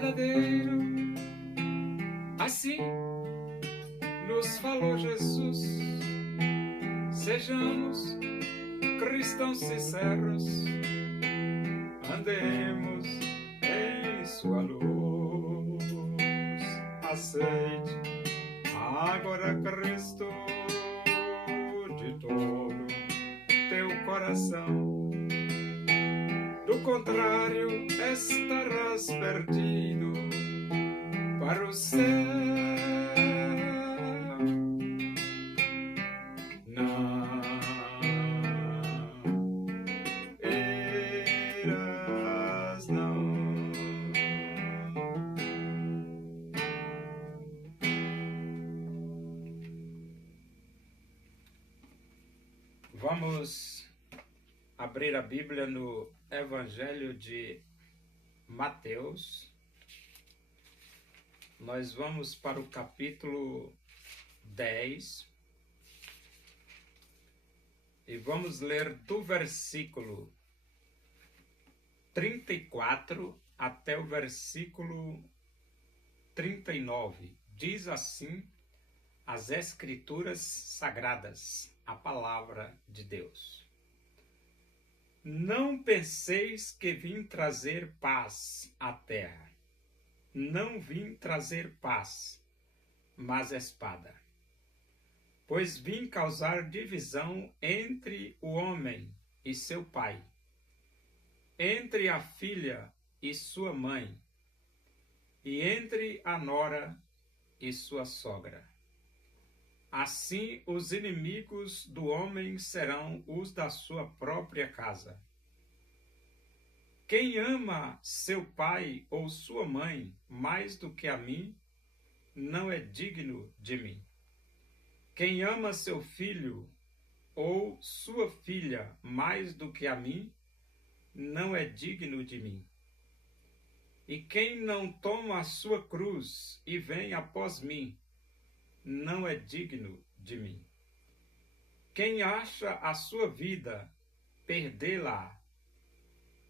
verdadeiro. Assim nos falou Jesus. Sejamos cristãos sinceros, andemos em sua luz. Aceite agora Cristo de todo teu coração. Do contrário, estarás perdido para o céu. Não irás, não. Vamos abrir a Bíblia no Evangelho de Mateus. Nós vamos para o capítulo 10 e vamos ler do versículo 34 até o versículo 39. Diz assim as Escrituras Sagradas, a palavra de Deus. Não penseis que vim trazer paz à terra. Não vim trazer paz, mas espada. Pois vim causar divisão entre o homem e seu pai, entre a filha e sua mãe, e entre a nora e sua sogra. Assim os inimigos do homem serão os da sua própria casa. Quem ama seu pai ou sua mãe mais do que a mim, não é digno de mim. Quem ama seu filho ou sua filha mais do que a mim, não é digno de mim. E quem não toma a sua cruz e vem após mim, não é digno de mim. Quem acha a sua vida, perdê-la.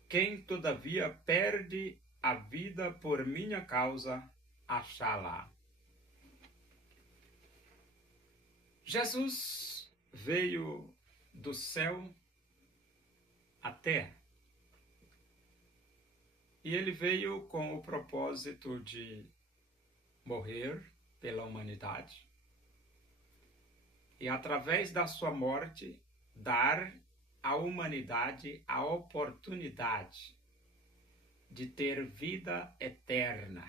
Quem, todavia, perde a vida por minha causa, achá-la. Jesus veio do céu à terra. E ele veio com o propósito de morrer pela humanidade e, através da sua morte, dar à humanidade a oportunidade de ter vida eterna.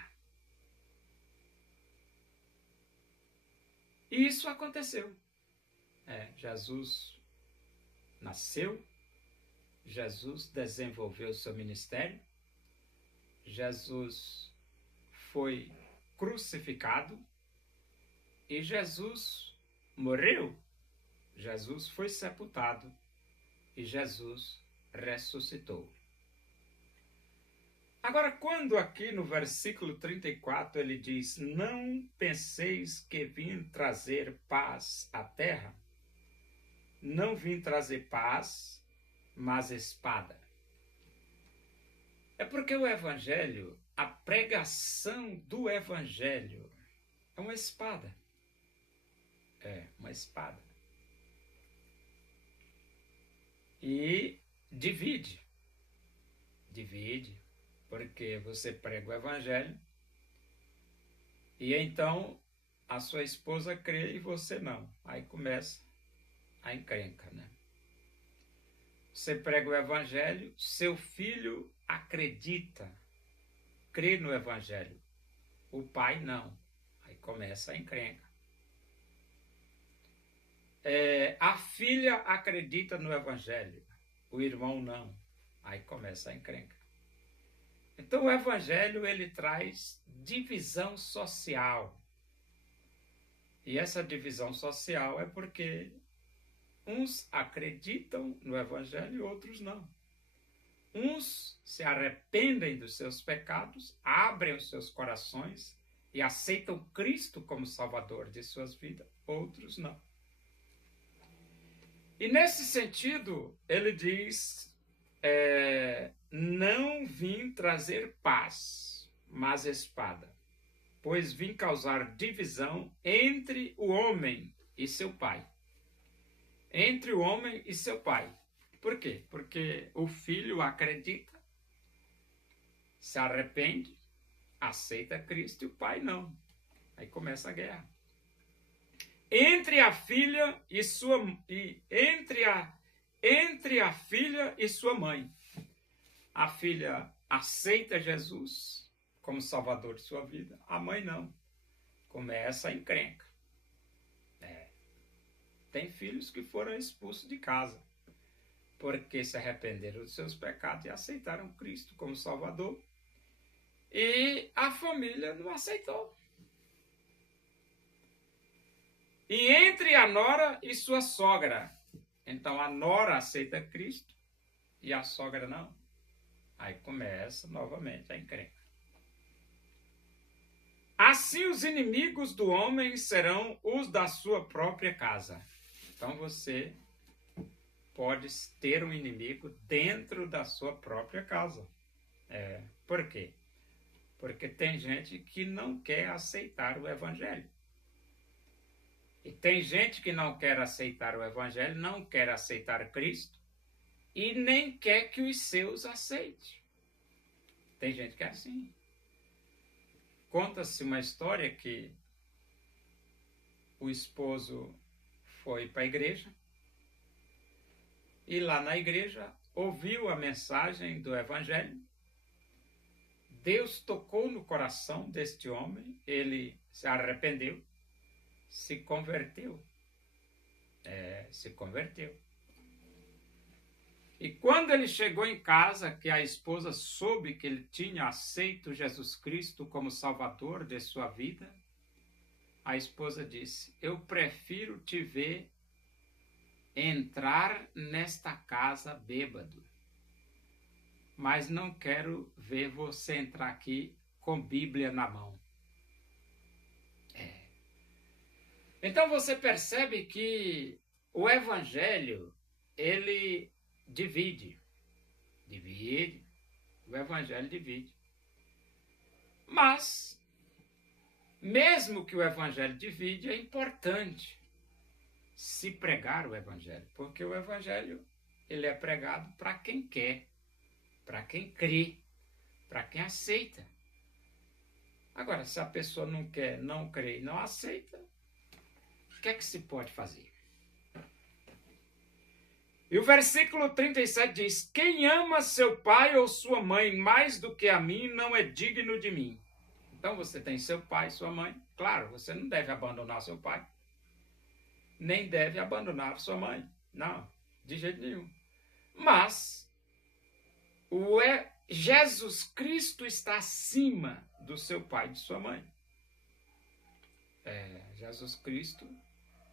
E isso aconteceu. Jesus nasceu, Jesus desenvolveu seu ministério, Jesus foi crucificado e Jesus morreu, Jesus foi sepultado e Jesus ressuscitou. Agora, quando aqui no versículo 34 ele diz: não penseis que vim trazer paz à terra, não vim trazer paz, mas espada. É porque o Evangelho, a pregação do Evangelho, é uma espada. É uma espada. E divide, porque você prega o Evangelho e então a sua esposa crê e você não. Aí começa a encrenca, né? Você prega o Evangelho, seu filho acredita, crê no Evangelho. O pai não. Aí começa a encrenca. A filha acredita no Evangelho, o irmão não. Aí começa a encrenca. Então o Evangelho ele traz divisão social. E essa divisão social é porque uns acreditam no Evangelho e outros não. Uns se arrependem dos seus pecados, abrem os seus corações e aceitam Cristo como Salvador de suas vidas, outros não. E nesse sentido, ele diz, não vim trazer paz, mas espada, pois vim causar divisão entre o homem e seu pai. Entre o homem e seu pai. Por quê? Porque o filho acredita, se arrepende, aceita Cristo e o pai não. Aí começa a guerra. Entre a filha e sua mãe. A filha aceita Jesus como salvador de sua vida. A mãe não. Começa a encrenca. Tem filhos que foram expulsos de casa porque se arrependeram dos seus pecados e aceitaram Cristo como salvador. E a família não aceitou. E entre a nora e sua sogra. Então a nora aceita Cristo e a sogra não. Aí começa novamente a encrenca. Assim os inimigos do homem serão os da sua própria casa. Então você pode ter um inimigo dentro da sua própria casa. Por quê? Porque tem gente que não quer aceitar o evangelho. E tem gente que não quer aceitar o evangelho, não quer aceitar Cristo e nem quer que os seus aceitem. Tem gente que é assim. Conta-se uma história que o esposo foi para a igreja e lá na igreja ouviu a mensagem do evangelho. Deus tocou no coração deste homem, ele se arrependeu, se converteu. Se converteu. E quando ele chegou em casa, que a esposa soube que ele tinha aceito Jesus Cristo como Salvador de sua vida, a esposa disse: eu prefiro te ver entrar nesta casa bêbado, mas não quero ver você entrar aqui com Bíblia na mão. Então você percebe que o evangelho, ele divide. O evangelho divide. Mas, mesmo que o evangelho divide, é importante se pregar o evangelho, porque o evangelho, ele é pregado para quem quer, para quem crê, para quem aceita. Agora, se a pessoa não quer, não crê e não aceita, o que é que se pode fazer? E o versículo 37 diz: quem ama seu pai ou sua mãe mais do que a mim não é digno de mim. Então você tem seu pai e sua mãe. Claro, você não deve abandonar seu pai, nem deve abandonar sua mãe. Não, de jeito nenhum. Mas Jesus Cristo está acima do seu pai e de sua mãe. Jesus Cristo,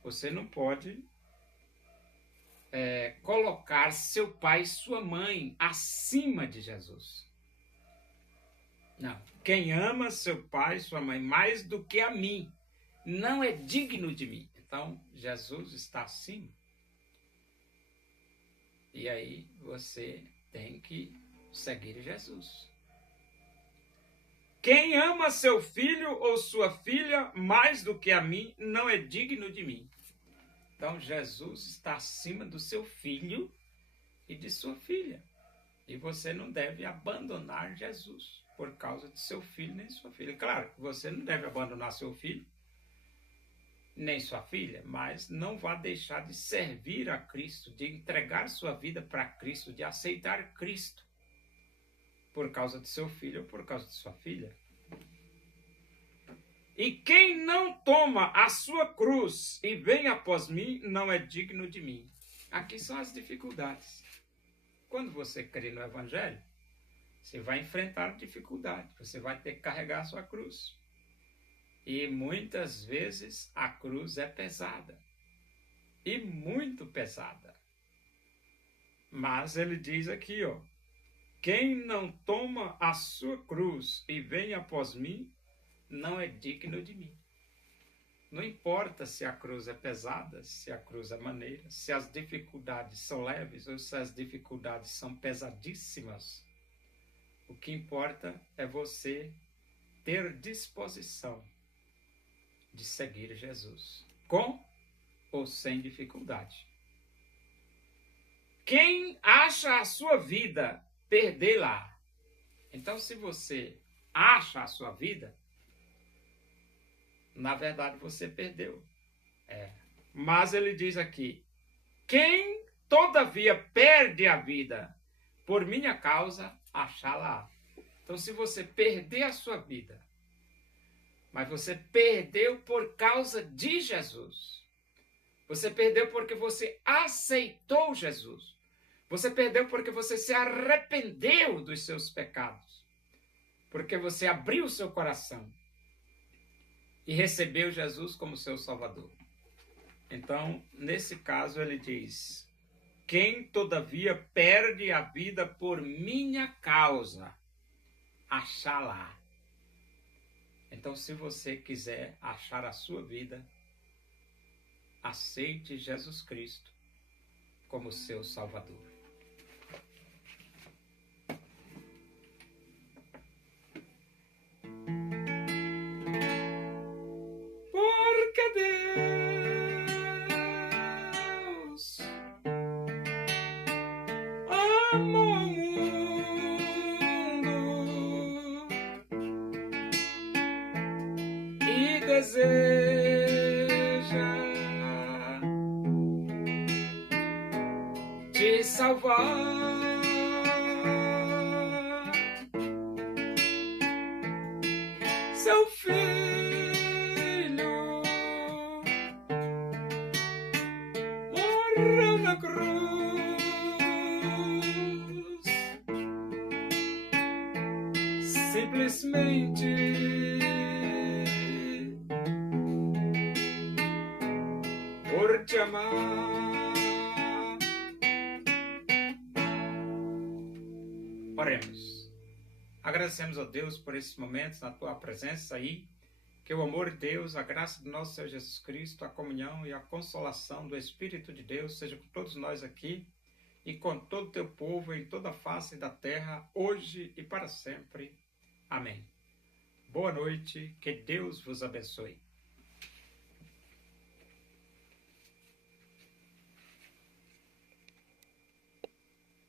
você não pode colocar seu pai e sua mãe acima de Jesus. Não. Quem ama seu pai e sua mãe mais do que a mim não é digno de mim. Então, Jesus está acima. E aí você tem que seguir Jesus. Quem ama seu filho ou sua filha mais do que a mim não é digno de mim. Então, Jesus está acima do seu filho e de sua filha. E você não deve abandonar Jesus por causa de seu filho nem sua filha. Claro, você não deve abandonar seu filho nem sua filha, mas não vá deixar de servir a Cristo, de entregar sua vida para Cristo, de aceitar Cristo por causa de seu filho ou por causa de sua filha. E quem não toma a sua cruz e vem após mim, não é digno de mim. Aqui são as dificuldades. Quando você crê no Evangelho, você vai enfrentar dificuldade. Você vai ter que carregar a sua cruz. E muitas vezes a cruz é pesada. E muito pesada. Mas ele diz aqui, quem não toma a sua cruz e vem após mim, não é digno de mim. Não importa se a cruz é pesada, se a cruz é maneira, se as dificuldades são leves ou se as dificuldades são pesadíssimas. O que importa é você ter disposição de seguir Jesus, com ou sem dificuldade. Quem acha a sua vida, perdê-la. Então, se você acha a sua vida, na verdade você perdeu. Mas ele diz aqui, quem todavia perde a vida por minha causa, achá-la. Então, se você perder a sua vida, mas você perdeu por causa de Jesus, você perdeu porque você aceitou Jesus, você perdeu porque você se arrependeu dos seus pecados, porque você abriu o seu coração e recebeu Jesus como seu Salvador. Então, nesse caso, ele diz, quem todavia perde a vida por minha causa, achá-la. Então, se você quiser achar a sua vida, aceite Jesus Cristo como seu Salvador. Porque Deus amou o mundo e deseja te salvar. Seu Filho morreu na cruz, simplesmente por te amar. Oremos. Agradecemos a Deus por esses momentos na tua presença aí, que o amor de Deus, a graça do nosso Senhor Jesus Cristo, a comunhão e a consolação do Espírito de Deus seja com todos nós aqui e com todo o teu povo em toda a face da terra, hoje e para sempre. Amém. Boa noite, que Deus vos abençoe.